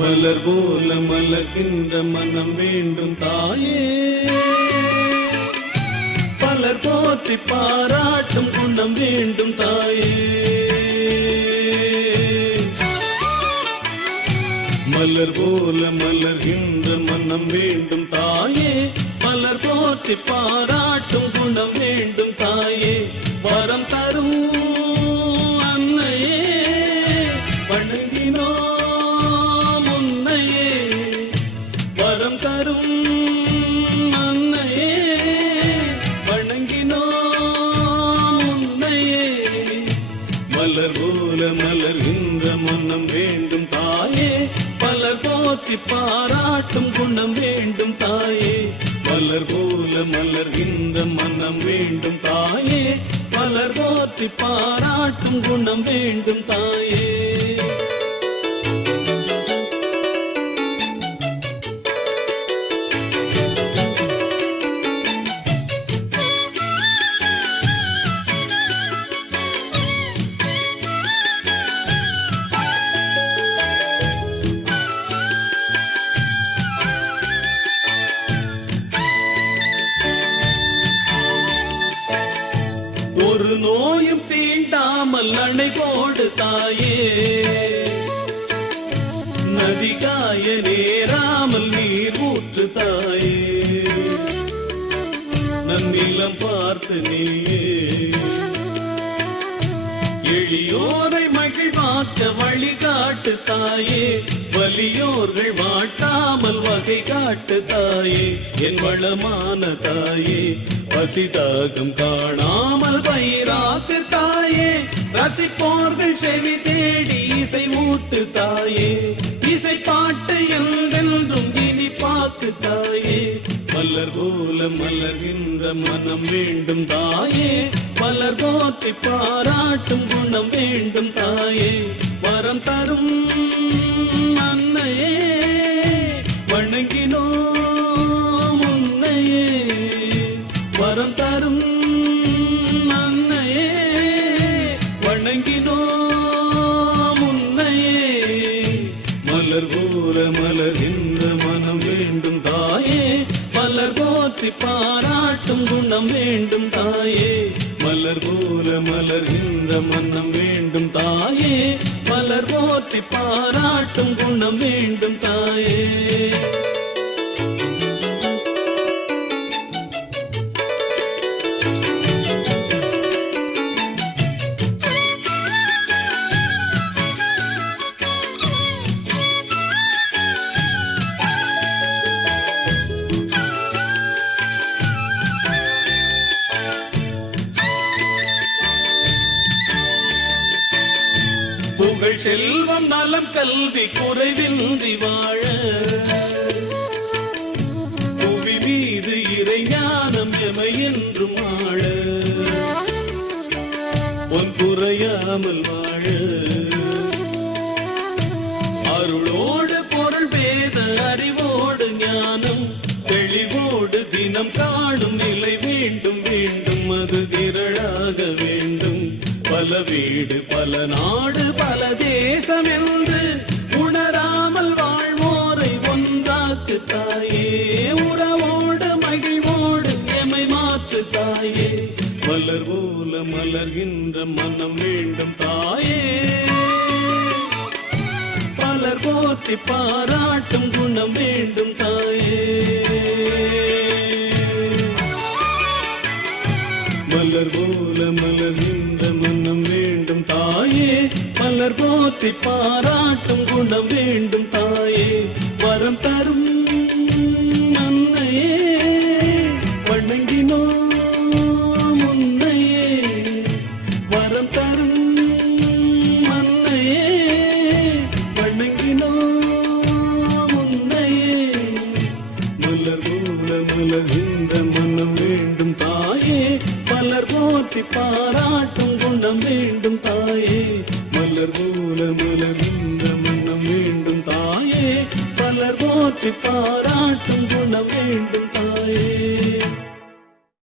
மலர் போல மலர்கின்ற மனம் வேண்டும் தாயே, பலர் போற்றி பாராட்டும் குணம் வேண்டும் தாயே. மலர் போல மலர்கின்ற மனம் வேண்டும் தாயே, மலர் போற்றி பாராட்டும் குணம் வேண்டும் தாயே. வரம் தரும் அன்னையே வணங்கினோம் உன்னையே, வரம் தரும் அன்னையே வணங்கினோம் உன்னையே. மலர் போல மலர்கின்ற மனம் வேண்டும் தாயே, மலர் போற்றி பாராட்டும் குணம் வேண்டும் தாயே. மலர் போல மலர்கின்ற மனம் வேண்டும் தாயே, மலர் போற்றி பாராட்டும் குணம் வேண்டும் தாயே. ஒரு நோயும் தீண்டாமல் அணை போடு தாயே, நதி காய நேராமல் நீர் ஊற்று தாயே. நன்னிலம் பார்த்து நீயே எளியோரை மகிழ்வாக்க வழிகாட்டு தாயே, வலியோர்கள் வாட்டாமல் வகை காட்டு தாயே. என் வளமான தாயே, பசிதாகம் காணாமல் பயிராக்கு தாயே, ரசிப்போர்கள் செவி தேடி இசை ஊட்டு தாயே. இசை பாட்டு என்றென்றும் இனி பாக்கு தாயே. மலர் போல மலர்கின்ற மனம் வேண்டும் தாயே, மலர் போற்றி பாராட்டும் குணம் வேண்டும் தாயே. வரம் தரும் அன்னையே வணங்கினோம் உன்னையே, வரம் தரும் அன்னையே வணங்கினோம் உன்னையே. மலர் போல மலர்கின்ற மனம் வேண்டும் தாயே, மலர் போற்றி பாராட்டும் குணம் வேண்டும் தாயே. மலர் போல மலர்கின்ற மனம் வேண்டும் தாயே, மலர் போற்றி பாராட்டும் குணம் வேண்டும் தாயே. புகழ் செல்வம் நலம் கல்வி குறைவின்றி வாழ, புவி மீது இறை ஞானம் எமை என்றும் ஆழ, பொன் குறையாமல் வாழ. அருளோடு பொருள் வேத அறிவோடு ஞானம் தெளிவோடு தினம் காணும் நிலை வேண்டும் வேண்டும், அது திரளாக வேண்டும். பல வீடு பல நாடு பல தேசம் என்று உணராமல் வாழ்வோரை ஒன்றாக்கு தாயே, உறவோடு மகிழ்வோடு எமை மாற்று தாயே. மலர் போல மலர்கின்ற மனம் வேண்டும் தாயே, மலர் போற்றி பாராட்டும் குணம் வேண்டும் தாயே. மலர் போல மலர்கின்ற மனம் வேண்டும் தாயே, மலர் போற்றி பாராட்டும் குணம் வேண்டும் தாயே. வரம் தரும் அன்னையே வணங்கினோம் உன்னையே, வரம் தரும் அன்னையே வணங்கினோம் உன்னையே. மலர் போல மலர்கின்ற மனம் வேண்டும் தாயே, மலர் போற்றி பாராட்டும் குணம் வேண்டும் தாயே. மலர் போல மலர்கின்ற மனம் வேண்டும் தாயே, மலர் போற்றி பாராட்டும் குணம் வேண்டும் தாயே.